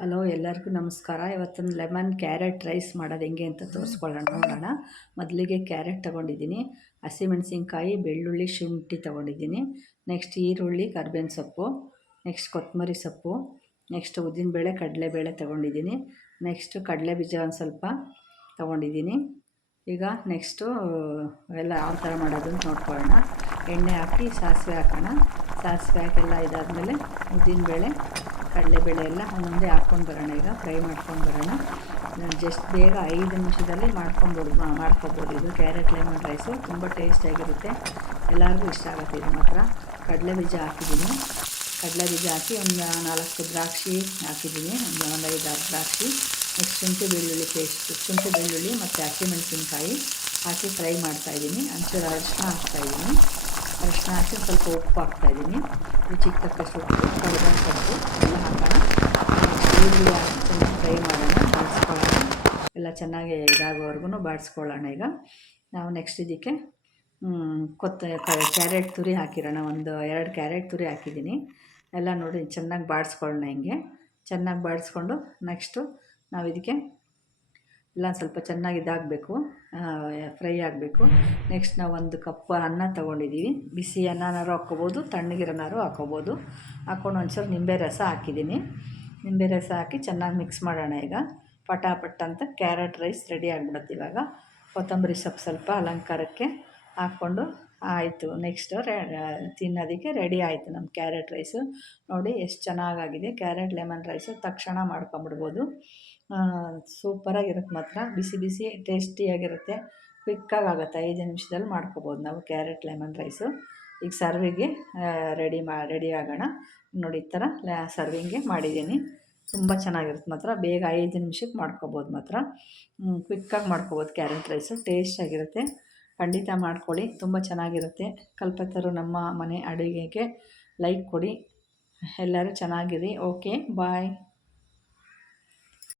Hello, ಎಲ್ಲರಿಗೂ ನಮಸ್ಕಾರ. ಇವತ್ತೊಂದು ಲೆಮನ್ ಕ್ಯಾರೆಟ್ ರೈಸ್ ಮಾಡೋದು ಹೆಂಗೆ ಅಂತ ತೋರಿಸ್ಕೊಳ್ಳೋಣ, ನೋಡೋಣ. ಮೊದಲಿಗೆ ಕ್ಯಾರೆಟ್ ತೊಗೊಂಡಿದ್ದೀನಿ. ಹಸಿಮೆಣಸಿನ್ಕಾಯಿ ಬೆಳ್ಳುಳ್ಳಿ, ಶುಂಠಿ ತೊಗೊಂಡಿದ್ದೀನಿ. ನೆಕ್ಸ್ಟ್ ಈರುಳ್ಳಿ, ಕರ್ಬೇವಿನ ಸೊಪ್ಪು. ನೆಕ್ಸ್ಟ್ ಕೊತ್ತಂಬರಿ ಸೊಪ್ಪು. ನೆಕ್ಸ್ಟ್ ಉದ್ದಿನಬೇಳೆ, ಕಡಲೆಬೇಳೆ ತೊಗೊಂಡಿದ್ದೀನಿ. ನೆಕ್ಸ್ಟು ಕಡಲೆ ಬೀಜ ಒಂದು ಸ್ವಲ್ಪ ತೊಗೊಂಡಿದ್ದೀನಿ. ಈಗ ನೆಕ್ಸ್ಟು ಎಲ್ಲ ಯಾವ ಥರ ಮಾಡೋದು ಅಂತ ನೋಡ್ಕೊಳ್ಳೋಣ. ಎಣ್ಣೆ ಹಾಕಿ, ಸಾಸಿವೆ ಹಾಕೋಣ. ಸಾಸಿವೆ ಹಾಕೆಲ್ಲ ಇದಾದಮೇಲೆ ಉದ್ದಿನಬೇಳೆ ಕಡಲೆಬೇಳೆ ಎಲ್ಲ ಒಂದೊಂದೇ ಹಾಕ್ಕೊಂಡು ಬರೋಣ ಈಗ, ಫ್ರೈ ಮಾಡ್ಕೊಂಡು ಬರೋಣ. ಜಸ್ಟ್ ಬೇಗ ಐದು ನಿಮಿಷದಲ್ಲಿ ಮಾಡ್ಕೊಬೋದು ಮಾಡ್ಕೊಬೋದು. ಇದು ಕ್ಯಾರೆಟ್ ಲೆಮನ್ ರೈಸು, ತುಂಬ ಟೇಸ್ಟಾಗಿರುತ್ತೆ ಎಲ್ಲರಿಗೂ ಇಷ್ಟ ಆಗುತ್ತೆ ಇದು ಮಾತ್ರ. ಕಡಲೆ ಬೀಜ ಹಾಕಿದ್ದೀನಿ. ಕಡಲೆ ಬೀಜ ಹಾಕಿ ಒಂದು ನಾಲ್ಕು ದ್ರಾಕ್ಷಿ ಹಾಕಿದ್ದೀನಿ. ಒಂದು ಒಂದು ಆರು ದ್ರಾಕ್ಷಿ. ನೆಕ್ಸ್ಟ್ ಶುಂಠಿ ಬೆಳ್ಳುಳ್ಳಿ ಪೇಸ್ಟ್ ಶುಂಠಿ ಬೆಳ್ಳುಳ್ಳಿ ಮತ್ತು ಹಸಿಮೆಣಸಿನ್ಕಾಯಿ ಹಾಕಿ ಫ್ರೈ ಮಾಡ್ತಾಯಿದ್ದೀನಿ ಅಂಚೂರು ಅರಿಶಿನ ಹಾಕ್ತಾಯಿದ್ದೀನಿ ಅರಿಶಿನ ಹಾಕಿ ಸ್ವಲ್ಪ ಉಪ್ಪು ಹಾಕ್ತಾಯಿದ್ದೀನಿ ರುಚಿಗೆ ತಕ್ಕಷ್ಟು ಉಪ್ಪು ಕರಿಬೇವು ಸೊಪ್ಪು ಎಲ್ಲ ಹಾಕೋಣ. ಚೆನ್ನಾಗಿ ಫ್ರೈ ಮಾಡೋಣ, ಬಾಡಿಸ್ಕೊಳ್ಳೋಣ. ಎಲ್ಲ ಚೆನ್ನಾಗಿ ಇದಾಗೋವರೆಗೂ ಬಾಡಿಸ್ಕೊಳ್ಳೋಣ ಈಗ. ನಾವು ನೆಕ್ಸ್ಟ್ ಇದಕ್ಕೆ ಕೊತ್ತ ಕ್ಯಾರೆಟ್ ತುರಿ ಹಾಕಿರೋಣ. ಒಂದು ಎರಡು ಕ್ಯಾರೆಟ್ ತುರಿ ಹಾಕಿದ್ದೀನಿ. ಎಲ್ಲ ನೋಡಿ ಚೆನ್ನಾಗಿ ಬಾಡಿಸ್ಕೊಳ್ಳೋಣ ಹಿಂಗೆ. ಚೆನ್ನಾಗಿ ಬಾಡಿಸ್ಕೊಂಡು ನೆಕ್ಸ್ಟು ನಾವು ಇದಕ್ಕೆ ಎಲ್ಲ ಸ್ವಲ್ಪ ಚೆನ್ನಾಗಿ ಇದಾಗಬೇಕು. ಫ್ರೈ ಆಗಬೇಕು. ನೆಕ್ಸ್ಟ್ ನಾವು ಒಂದು ಕಪ್ ಅನ್ನ ತೊಗೊಂಡಿದ್ದೀವಿ ಬಿಸಿ ಅನ್ನನಾರು ಹಾಕ್ಕೊಬೋದು ತಣ್ಣಗಿರೋನಾರು ಹಾಕ್ಕೋಬೋದು. ಹಾಕ್ಕೊಂಡು ಒಂಚೂರು ನಿಂಬೆ ರಸ ಹಾಕಿದ್ದೀನಿ. ನಿಂಬೆ ರಸ ಹಾಕಿ ಚೆನ್ನಾಗಿ ಮಿಕ್ಸ್ ಮಾಡೋಣ ಈಗ. ಪಟಾಪಟ್ ಅಂತ ಕ್ಯಾರೆಟ್ ರೈಸ್ ರೆಡಿ ಆಗಿಬಿಡುತ್ತೆ ಇವಾಗ. ಕೊತ್ತಂಬರಿ ಸೊಪ್ಪು ಸ್ವಲ್ಪ ಅಲಂಕಾರಕ್ಕೆ. ಹಾಕ್ಕೊಂಡು ಆಯಿತು. ನೆಕ್ಸ್ಟ್ ರೇ ತಿನ್ನೋದಕ್ಕೆ ರೆಡಿ ಆಯಿತು ನಮ್ಮ ಕ್ಯಾರೆಟ್ ರೈಸು ನೋಡಿ ಎಷ್ಟು ಚೆನ್ನಾಗಾಗಿದೆ. ಕ್ಯಾರೆಟ್ ಲೆಮನ್ ರೈಸು ತಕ್ಷಣ ಮಾಡ್ಕೊಂಬಿಡ್ಬೋದು. ಸೂಪರಾಗಿರುತ್ತೆ ಮಾತ್ರ. ಬಿಸಿ ಬಿಸಿ, ಟೇಸ್ಟಿಯಾಗಿರುತ್ತೆ. ಕ್ವಿಕ್ಕಾಗಿ ಆಗುತ್ತೆ. ಐದು ನಿಮಿಷದಲ್ಲಿ ಮಾಡ್ಕೋಬೋದು ನಾವು ಕ್ಯಾರೆಟ್ ಲೆಮನ್ ರೈಸು ಈಗ ಸರ್ವಿಗೆ ರೆಡಿ ಮಾ ರೆಡಿ ಆಗೋಣ. ನೋಡಿ ಈ ಥರ ಸರ್ವಿಂಗೆ ಮಾಡಿದ್ದೀನಿ. ತುಂಬ ಚೆನ್ನಾಗಿರುತ್ತೆ ಮಾತ್ರ. ಬೇಗ ಐದು ನಿಮಿಷಕ್ಕೆ ಮಾಡ್ಕೋಬೋದು ಮಾತ್ರ. ಕ್ವಿಕ್ಕಾಗಿ ಮಾಡ್ಕೋಬೋದು ಕ್ಯಾರೆಟ್ ರೈಸು ಟೇಸ್ಟಾಗಿರುತ್ತೆ ಖಂಡಿತ ಮಾಡ್ಕೊಳ್ಳಿ. ತುಂಬ ಚೆನ್ನಾಗಿರುತ್ತೆ. ಕಲ್ಪತರು ನಮ್ಮ ಮನೆ ಅಡುಗೆಗೆ ಲೈಕ್ ಕೊಡಿ. ಎಲ್ಲರೂ ಚೆನ್ನಾಗಿರಿ. Okay bye